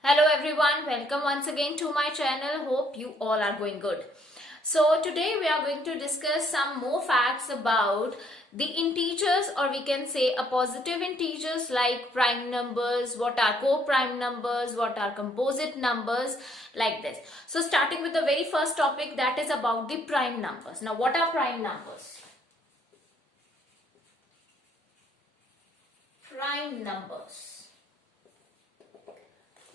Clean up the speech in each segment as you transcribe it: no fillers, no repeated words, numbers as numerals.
Hello everyone, welcome once again to my channel. Hope you all are going good. So today we are going to discuss some more facts about the integers, or we can say a positive integers like prime numbers, what are co-prime numbers, what are composite numbers, like this. So starting with the very first topic, that is about the prime numbers. Now what are prime numbers? Prime numbers.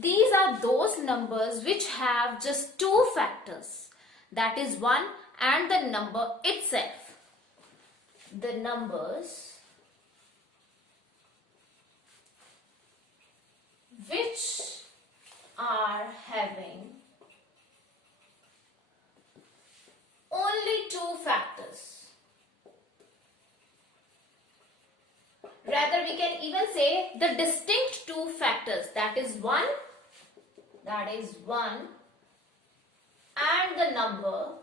These are those numbers which have just two factors, that is 1 and the number itself. The numbers which are having only two factors. Rather, we can even say the distinct two factors, that is 1 and the number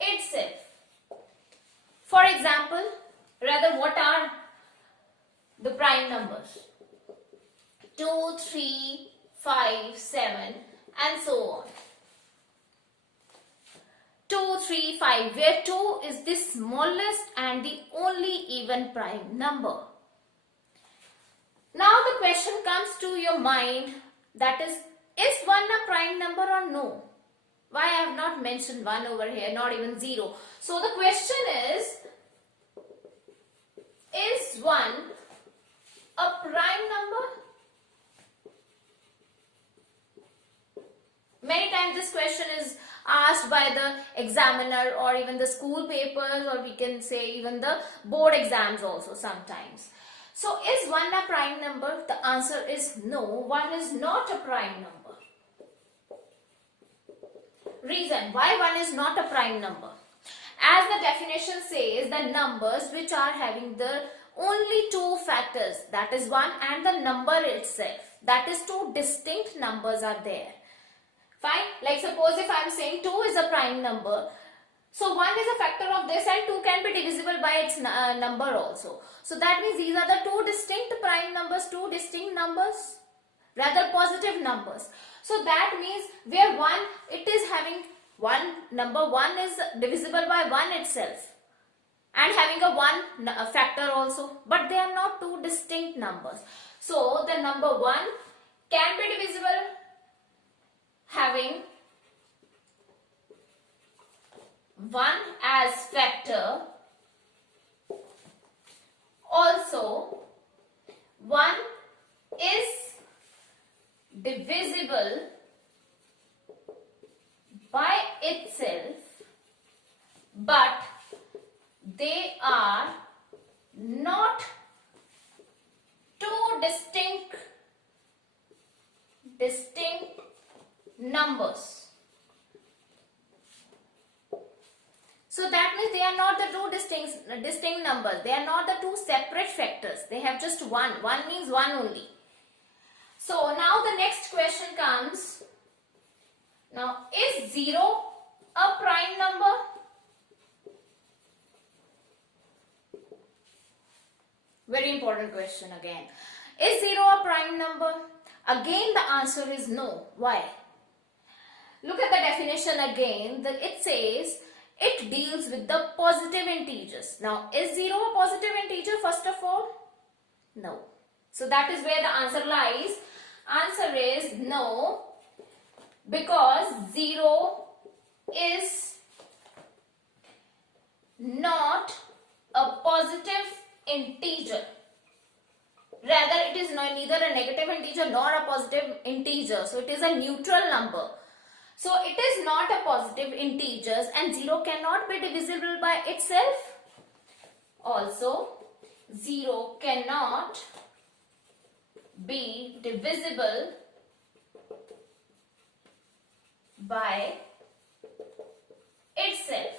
itself. For example, what are the prime numbers? 2, 3, 5, 7 and so on. 2, 3, 5, where 2 is the smallest and the only even prime number. Now the question comes to your mind, that is 1 a prime number or no? Why I have not mentioned 1 over here, not even 0? So the question is 1 a prime number? Many times this question is asked by the examiner or even the school papers, or we can say even the board exams also sometimes. So is 1 a prime number? The answer is no, 1 is not a prime number. Reason why 1 is not a prime number. As the definition says, the numbers which are having the only two factors, that is 1 and the number itself, that is two distinct numbers are there. Fine. Like suppose if I am saying 2 is a prime number, so 1 is a factor of this and 2 can be divisible by its number also. So that means these are the two distinct prime numbers, two distinct numbers, rather positive numbers. So that means where 1, it is having number 1 is divisible by 1 itself and having a 1 factor also, but they are not two distinct numbers. So the number 1 can be divisible having 1 as factor. Also 1 is divisible by itself, but they are not two distinct numbers. So that means they are not the two distinct numbers. They are not the two separate factors. They have just one. 1 means 1 only. So now the next question comes. Now is 0 a prime number? Very important question again. Is 0 a prime number? Again the answer is no. Why? Look at the definition again. It says it deals with the positive integers. Now is 0 a positive integer first of all? No. So that is where the answer lies. Answer is no, because 0 is not a positive integer. Rather, it is neither a negative integer nor a positive integer. So it is a neutral number. So it is not a positive integers, and 0 cannot be divisible by itself. Also, 0 cannot be divisible by itself.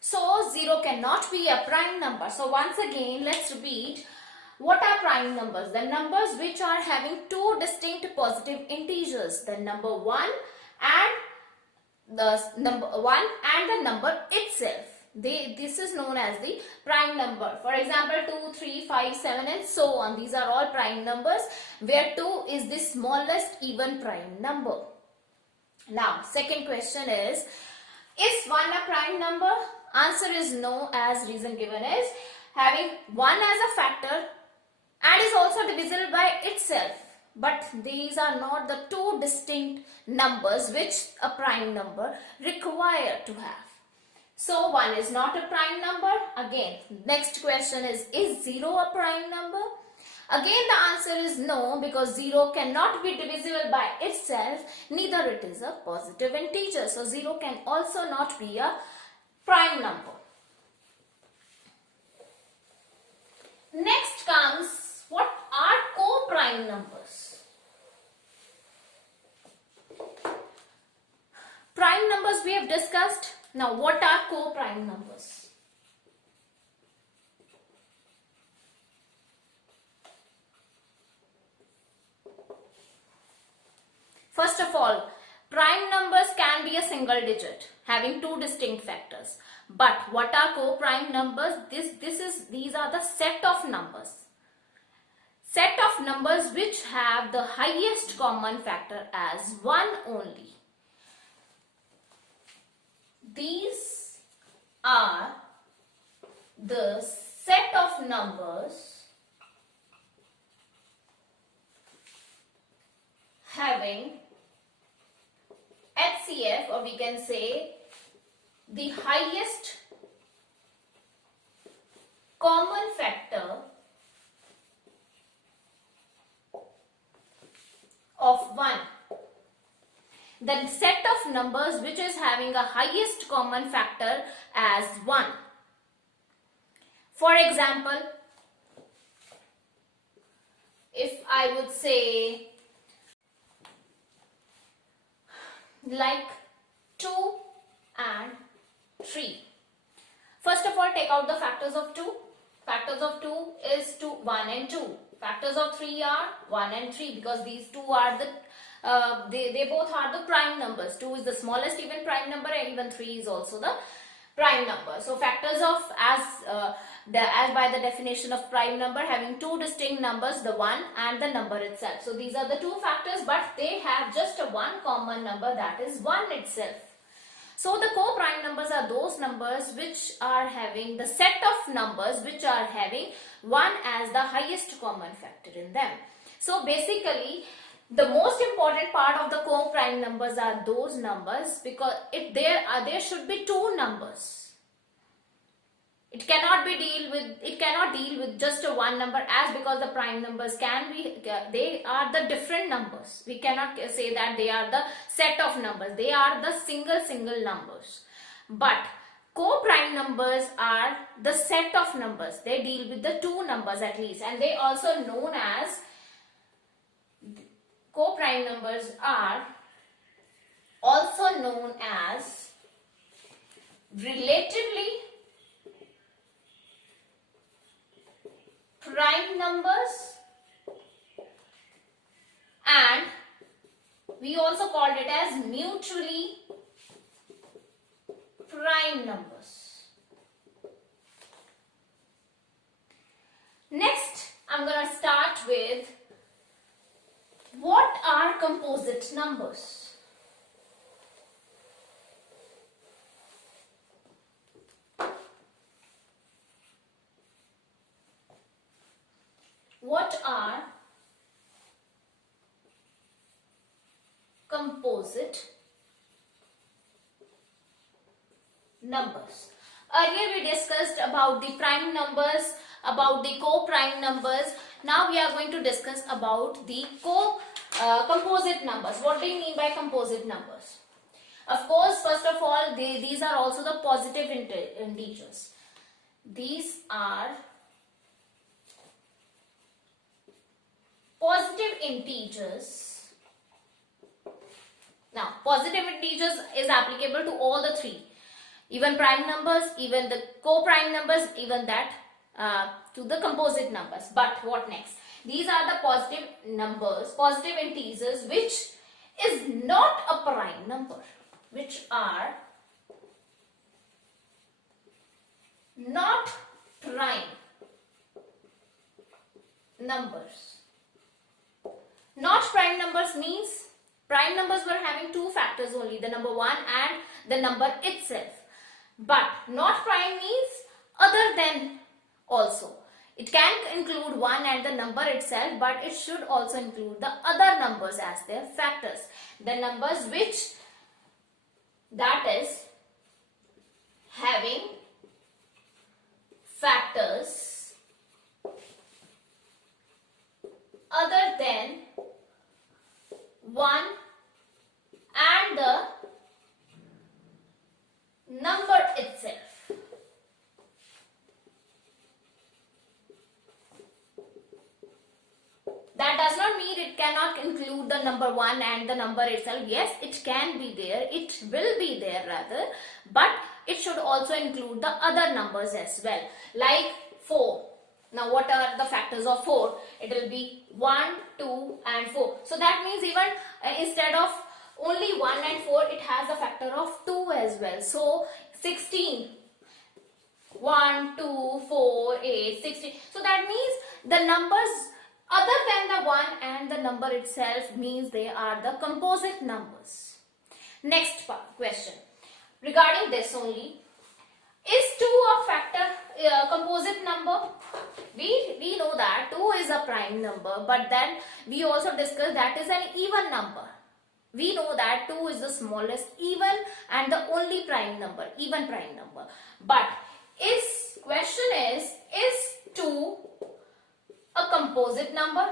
So 0 cannot be a prime number. So once again, let's repeat. What are prime numbers? The numbers which are having two distinct positive integers, the number 1 and the number itself. This is known as the prime number. For example, 2, 3, 5, 7 and so on. These are all prime numbers where 2 is the smallest even prime number. Now, second question is 1 a prime number? Answer is no, as reason given is having 1 as a factor and is also divisible by itself. But these are not the two distinct numbers which a prime number require to have. So 1 is not a prime number. Again, next question is 0 a prime number? Again, the answer is no, because 0 cannot be divisible by itself, neither it is a positive integer. So 0 can also not be a prime number. Next comes, what are co-prime numbers? Prime numbers we have discussed. Now, what are co-prime numbers? First of all, prime numbers can be a single digit having two distinct factors. But what are co-prime numbers? These are the set of numbers. Set of numbers which have the highest common factor as 1 only. These are the set of numbers having HCF, or we can say the highest common factor of 1. The set of numbers which is having a highest common factor as 1. For example, if I would say like 2 and 3. First of all, take out the factors of 2. Factors of 2 is 1 and 2. Factors of 3 are 1 and 3, because these two are the they both are the prime numbers. 2 is the smallest even prime number and even 3 is also the prime number. So factors of, as by the definition of prime number, having two distinct numbers, the 1 and the number itself. So these are the two factors, but they have just a one common number, that is 1 itself. So the co-prime numbers are those numbers which are having the set of numbers which are having 1 as the highest common factor in them. So basically, the most important part of the co-prime numbers are those numbers, because there should be two numbers. It cannot deal with just a one number, as because the prime numbers they are the different numbers. We cannot say that they are the set of numbers. They are the single numbers. But co-prime numbers are the set of numbers. They deal with the two numbers at least, and they also known as co-prime numbers are also known as relatively prime numbers, and we also called it as mutually prime numbers. Next, I'm going to start with what are composite numbers. What are composite numbers? Earlier we discussed about the prime numbers, about the co-prime numbers. Now we are going to discuss about the composite numbers. What do you mean by composite numbers? Of course, first of all, these are also the positive integers. These are positive integers. Now, positive integers is applicable to all the three. Even prime numbers, even the co-prime numbers, even that to the composite numbers. But what next? These are the positive numbers, positive integers, which is not a prime number, which are not prime numbers. Not prime numbers means prime numbers were having two factors only, the number 1 and the number itself. But not prime means other than also. It can include 1 and the number itself, but it should also include the other numbers as their factors. The numbers which, that is, having factors other than 1 and the number itself. That does not mean it cannot include the number 1 and the number itself. Yes, it can be there. It will be there rather. But it should also include the other numbers as well. Like 4. Now what are the factors of 4? It will be 1, 2 and 4. So that means even instead of only 1 and 4, it has a factor of 2 as well. So 16. 1, 2, 4, 8, 16. So that means the numbers other than the 1 and the number itself means they are the composite numbers. Next question. Regarding this only, is 2 a factor composite number? We know that 2 is a prime number, but then we also discussed that is an even number. We know that 2 is the smallest even and the only prime number, even prime number. But question is 2 a composite number?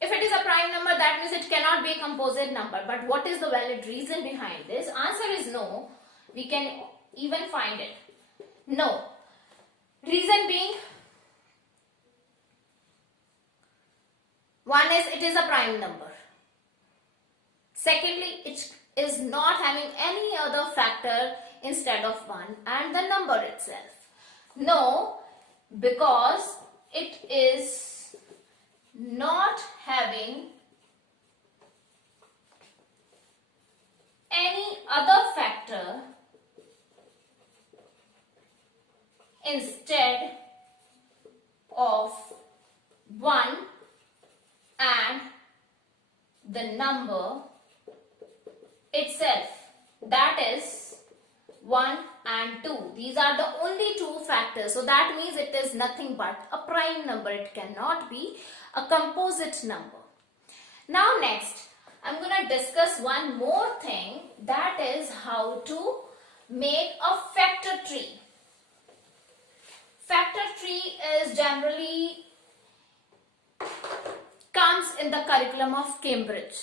If it is a prime number, that means it cannot be a composite number. But what is the valid reason behind this? Answer is no. We can even find it. No. Reason being, one is it is a prime number. Secondly, it is not having any other factor instead of 1 and the number itself. No, because it is not having any other factor instead of 1 and the number itself, that is 1 and 2. These are the only two factors. So that means it is nothing but a prime number. It cannot be a composite number. Now next, I'm going to discuss one more thing, that is how to make a factor tree. Factor tree is generally comes in the curriculum of Cambridge.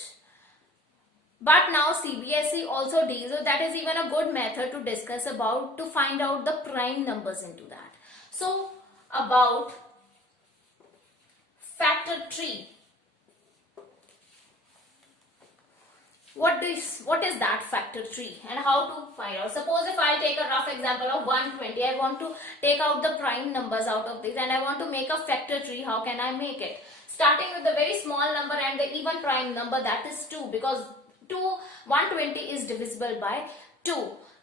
But now CBSE also deals with that, is even a good method to discuss about, to find out the prime numbers into that. So about factor tree. What is that factor tree and how to find out? Suppose if I take a rough example of 120, I want to take out the prime numbers out of this and I want to make a factor tree. How can I make it? Starting with the very small number and the even prime number, that is 2, because 120 is divisible by 2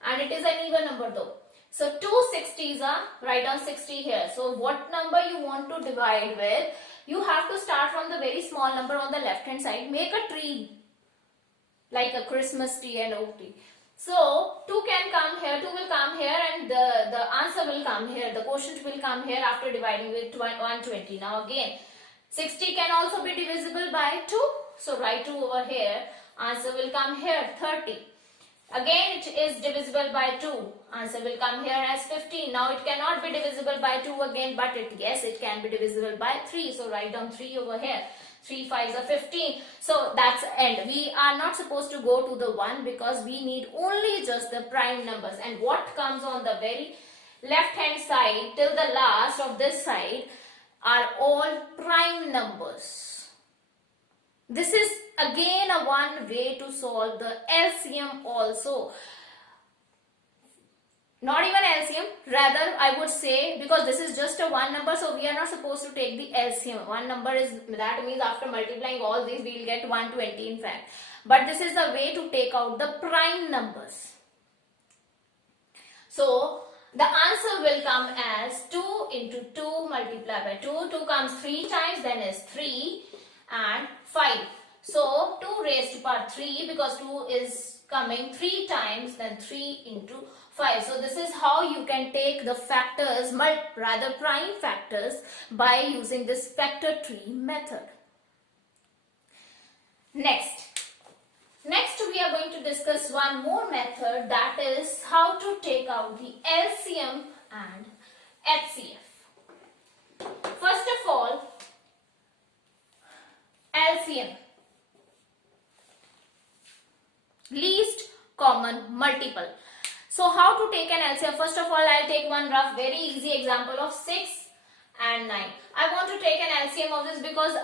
and it is an even number though. So 2 60s are, write down 60 here. So what number you want to divide with, you have to start from the very small number on the left hand side, make a tree like a Christmas tree and oak tree. So 2 can come here, 2 will come here and the answer will come here, the quotient will come here after dividing with 120. Now again 60 can also be divisible by 2, so write 2 over here. Answer will come here, 30. Again it is divisible by 2. Answer will come here as 15. Now it cannot be divisible by 2 again, but yes, it can be divisible by 3. So write down 3 over here. 3 5s are 15. So that's the end. We are not supposed to go to the 1 because we need only just the prime numbers. And what comes on the very left hand side till the last of this side are all prime numbers. This is again a one way to solve the LCM also. Not even LCM, rather I would say, because this is just a one number, so we are not supposed to take the LCM. One number is, that means after multiplying all these we will get 120 in fact. But this is the way to take out the prime numbers. So the answer will come as 2 into 2 multiplied by 2. 2 comes 3 times, then is 3 and 5. So 2 raised to power 3, because 2 is coming 3 times, then 3 into 5. So this is how you can take the factors, rather prime factors, by using this factor tree method. Next we are going to discuss one more method, that is how to take out the LCM and HCF. First of all, LCM, least common multiple. So how to take an LCM? First of all, I'll take one rough, very easy example of 6 and 9. I want to take an LCM of this because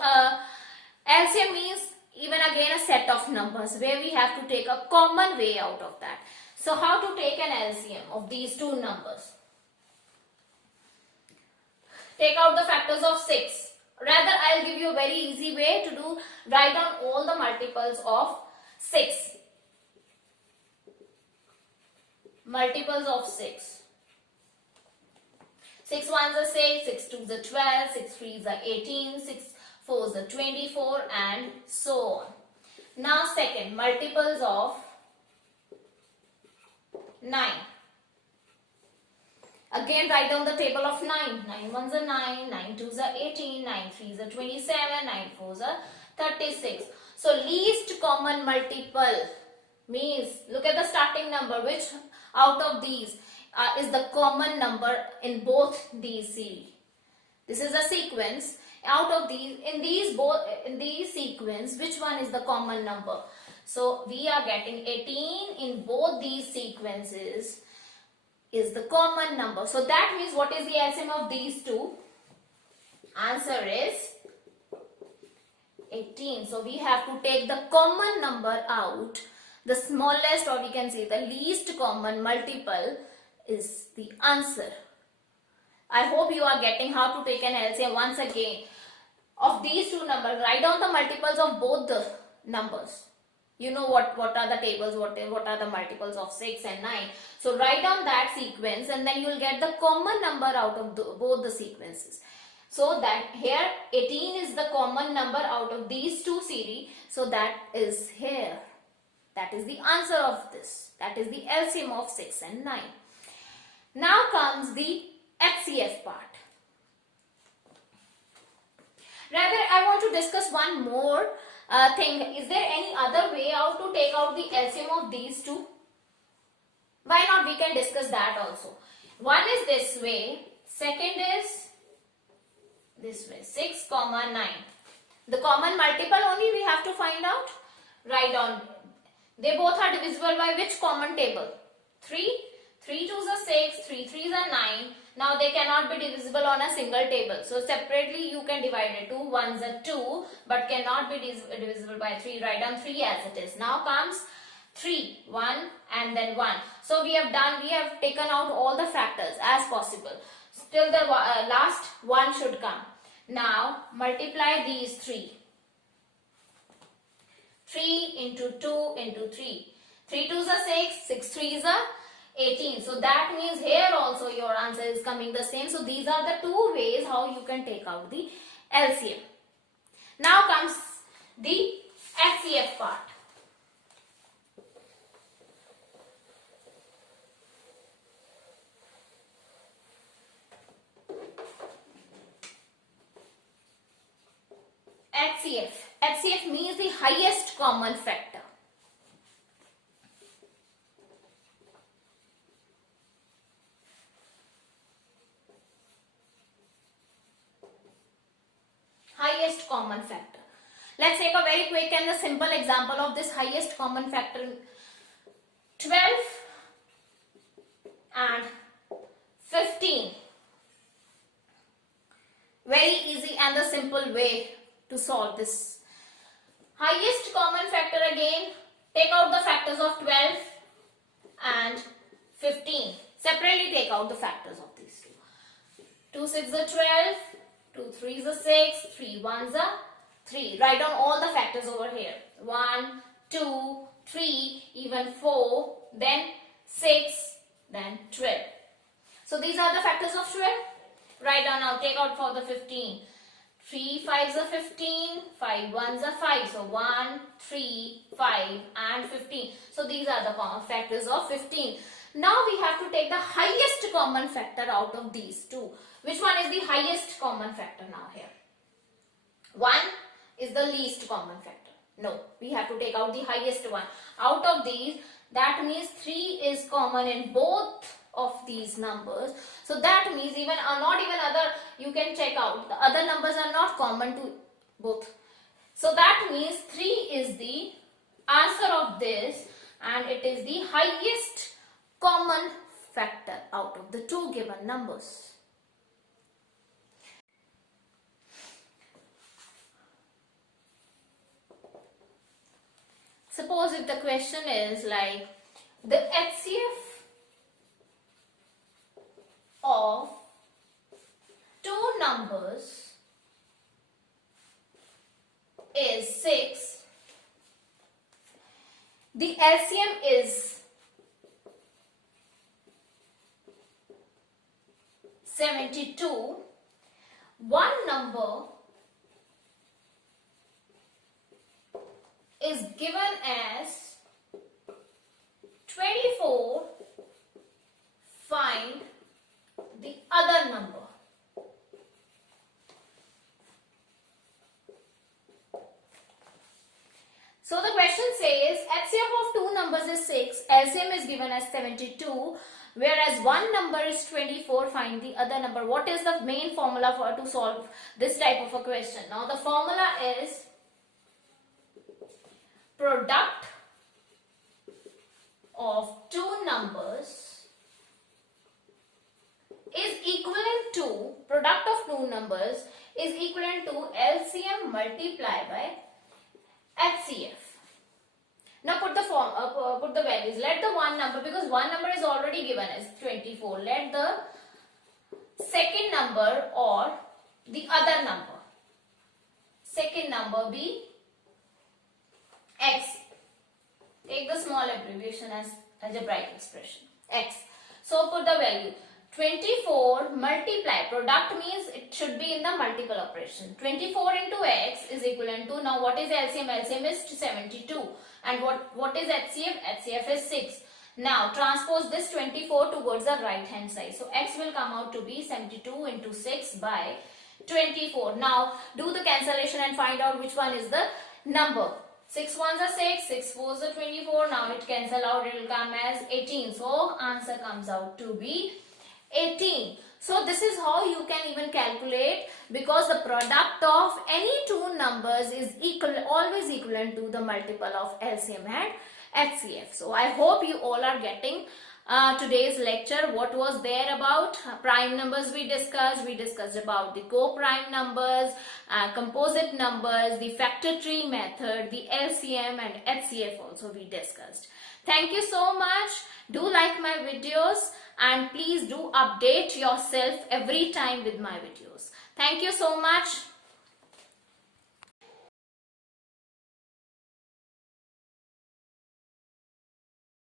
LCM means even again a set of numbers where we have to take a common way out of that. So how to take an LCM of these two numbers? Take out the factors of 6. Rather, I'll give you a very easy way to do. Write down all the multiples of 6. Multiples of 6. 6 ones are 6, 6 twos are 12, 6 threes are 18, 6 fours are 24 and so on. Now second, multiples of 9. Again write down the table of 9. 9 ones are 9, 9 twos are 18, 9 threes are 27, 9 fours are 36. So least common multiple means, look at the starting number, which out of these is the common number in both these series. This is a sequence. Out of these, in these sequence, which one is the common number? So we are getting 18 in both these sequences is the common number. So that means what is the LCM of these two? Answer is 18. So we have to take the common number out. The smallest, or we can say the least common multiple, is the answer. I hope you are getting how to take an LCM. Once again, of these two numbers, write down the multiples of both the numbers. You know what are the tables, what are the multiples of 6 and 9. So write down that sequence and then you will get the common number out of both the sequences. So that here 18 is the common number out of these two series. So that is here. That is the answer of this. That is the LCM of 6 and 9. Now comes the HCF part. Rather, I want to discuss one more thing. Is there any other way out to take out the LCM of these two? Why not? We can discuss that also. One is this way. Second is this way. 6, 9. The common multiple only we have to find out. Write down. They both are divisible by which common table? 3. 3 twos are 6. 3 threes are 9. Now they cannot be divisible on a single table. So separately you can divide it. 2 ones are 2 but cannot be divisible by 3. Write down 3 as it is. Now comes 3, 1 and then 1. So we have taken out all the factors as possible. Still the last one should come. Now multiply these 3. 3 into 2 into 3. 3 twos are 6, 6 threes are 18. So that means here also your answer is coming the same. So these are the two ways how you can take out the LCM. Now comes the HCF part. HCF. HCF means the highest common factor. Highest common factor. Let's take a very quick and a simple example of this highest common factor. 12 and 15. Very easy and a simple way to solve this. Highest common factor again. Take out the factors of 12 and 15. Separately take out the factors of these two. 2 6 are 12, 2 3 are 6, 3 1s are 3. Write down all the factors over here. 1, 2, 3, even 4, then 6, then 12. So these are the factors of 12. Write down now, take out for the 15. 3 5s are 15, 5 1s are 5. So 1, 3, 5 and 15. So these are the factors of 15. Now we have to take the highest common factor out of these two. Which one is the highest common factor now here? 1 is the least common factor. No, we have to take out the highest one. Out of these, that means 3 is common in both of these numbers. So that means even not even other, you can check out, the other numbers are not common to both. So that means 3 is the answer of this, and it is the highest common factor out of the two given numbers. Suppose if the question is like the HCF of two numbers is 6, the LCM is 72, one number is given as 24, find the other number. So the question says HCF of two numbers is 6, LCM is given as 72, whereas one number is 24, find the other number. What is the main formula for to solve this type of a question? Now the formula is product of two numbers is equivalent to LCM multiplied by HCF. Now put the values. Let the one number, because one number is already given as 24. Let the second number or the other number, second number be X. Take the small abbreviation as algebraic expression, X. So put the value. 24 multiply, product means it should be in the multiple operation. 24 into X is equivalent to, now what is LCM? LCM is 72. And what is HCF? HCF is 6. Now transpose this 24 towards the right hand side. So X will come out to be 72 into 6 by 24. Now do the cancellation and find out which one is the number. 6 1s are 6, 6 4s are 24. Now it cancel out, it will come as 18. So answer comes out to be 18. So this is how you can even calculate, because the product of any two numbers is always equivalent to the multiple of LCM and HCF. So I hope you all are getting today's lecture. What was there about prime numbers we discussed about the coprime numbers, composite numbers, the factor tree method, the LCM and HCF also we discussed. Thank you so much. Do like my videos and please do update yourself every time with my videos. Thank you so much.